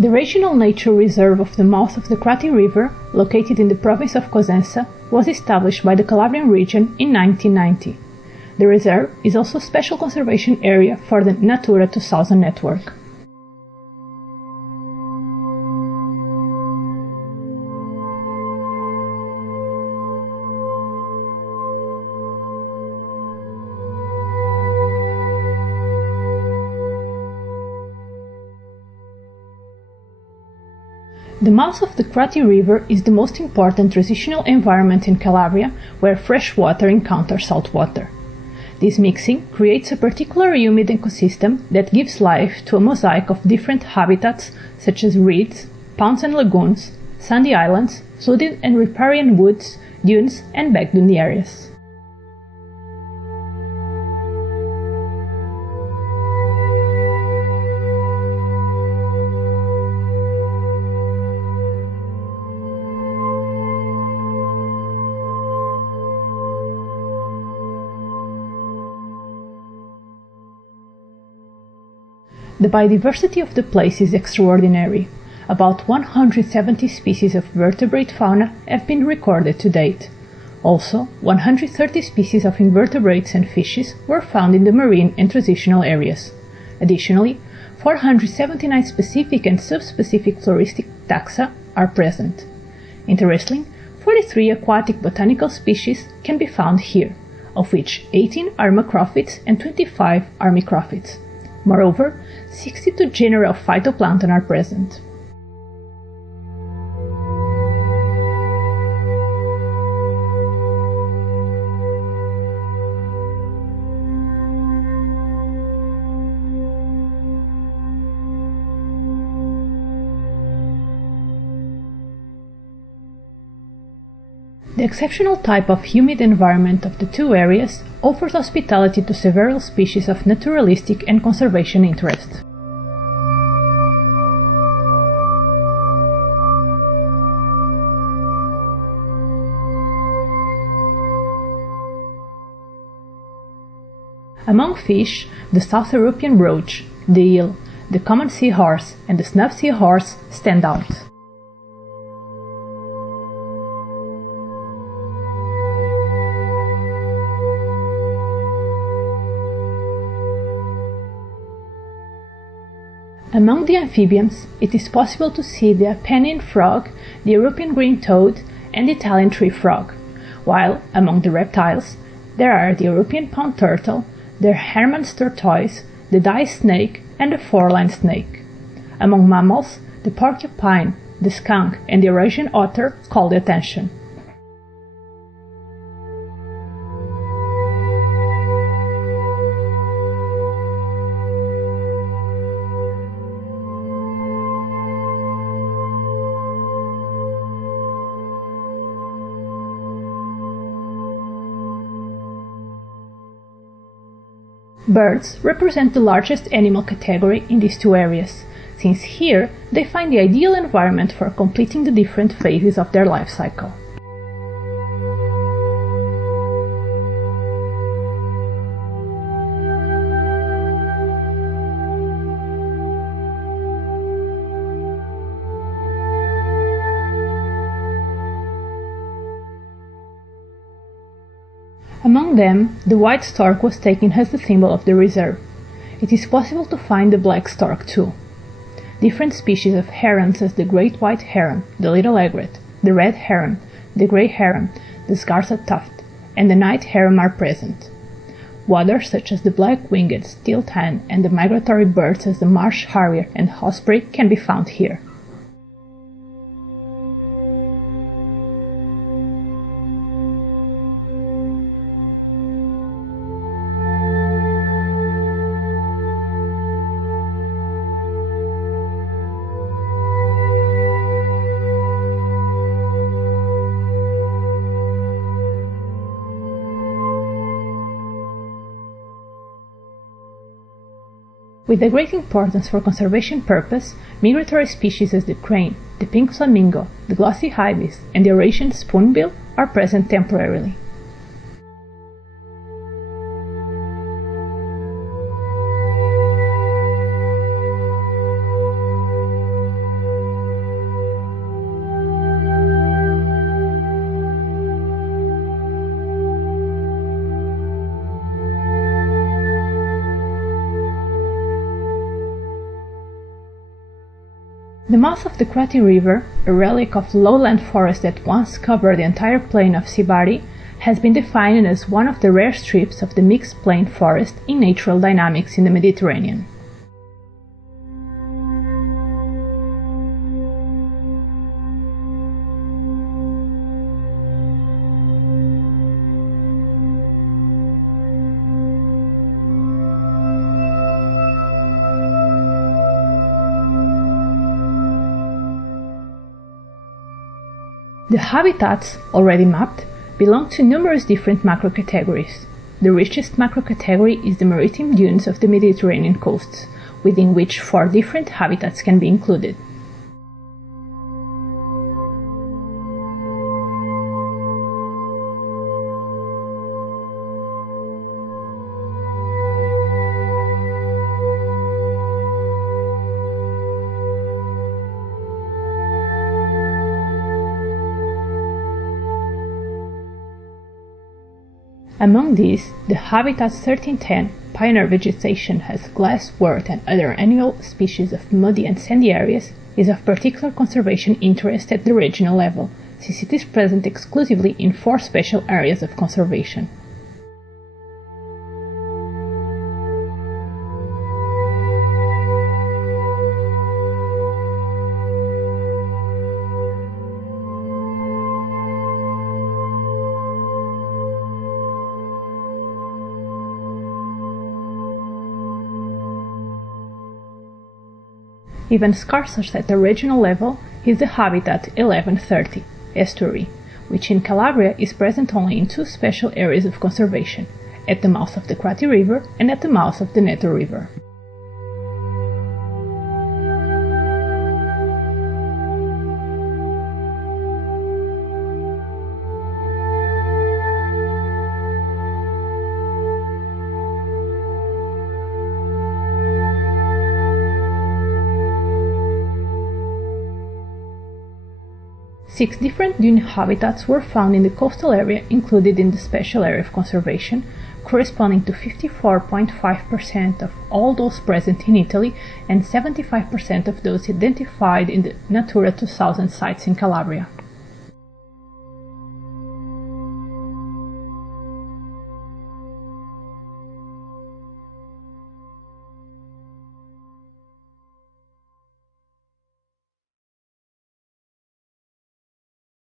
The Regional Nature Reserve of the mouth of the Crati River, located in the province of Cosenza, was established by the Calabrian region in 1990. The reserve is also a special conservation area for the Natura 2000 network. The mouth of the Crati River is the most important transitional environment in Calabria where fresh water encounters salt water. This mixing creates a particular humid ecosystem that gives life to a mosaic of different habitats such as reeds, ponds and lagoons, sandy islands, flooded and riparian woods, dunes and back dune areas. The biodiversity of the place is extraordinary. About 170 species of vertebrate fauna have been recorded to date. Also, 130 species of invertebrates and fishes were found in the marine and transitional areas. Additionally, 479 specific and subspecific floristic taxa are present. Interestingly, 43 aquatic botanical species can be found here, of which 18 are macrophytes and 25 are microphytes. Moreover, 62 genera of phytoplankton are present. The exceptional type of humid environment of the two areas offers hospitality to several species of naturalistic and conservation interest. Among fish, the South European roach, the eel, the common seahorse and the snub seahorse stand out. Among the amphibians, it is possible to see the Apennine frog, the European green toad, and the Italian tree frog, while among the reptiles, there are the European pond turtle, the Hermann's tortoise, the Dye snake, and the four-lined snake. Among mammals, the porcupine, the skunk, and the Eurasian otter call the attention. Birds represent the largest animal category in these two areas, since here they find the ideal environment for completing the different phases of their life cycle. Among them, the white stork was taken as the symbol of the reserve. It is possible to find the black stork too. Different species of herons as the great white heron, the little egret, the red heron, the grey heron, the scarlet tuft, and the night heron are present. Others such as the black-winged steel-tan and the migratory birds as the marsh harrier and osprey can be found here. With a great importance for conservation purpose, migratory species as the crane, the pink flamingo, the glossy ibis, and the Eurasian spoonbill are present temporarily. The mouth of the Crati River, a relic of lowland forest that once covered the entire plain of Sibari, has been defined as one of the rare strips of the mixed plain forest in natural dynamics in the Mediterranean. The habitats, already mapped, belong to numerous different macrocategories. The richest macrocategory is the maritime dunes of the Mediterranean coasts, within which 4 different habitats can be included. Among these, the habitat 1310 pioneer vegetation has glasswort and other annual species of muddy and sandy areas is of particular conservation interest at the regional level, since it is present exclusively in 4 special areas of conservation. Even scarcer at the regional level is the habitat 1130, estuary, which in Calabria is present only in 2 special areas of conservation, at the mouth of the Crati River and at the mouth of the Natura River. Six different dune habitats were found in the coastal area included in the special area of conservation, corresponding to 54.5% of all those present in Italy and 75% of those identified in the Natura 2000 sites in Calabria.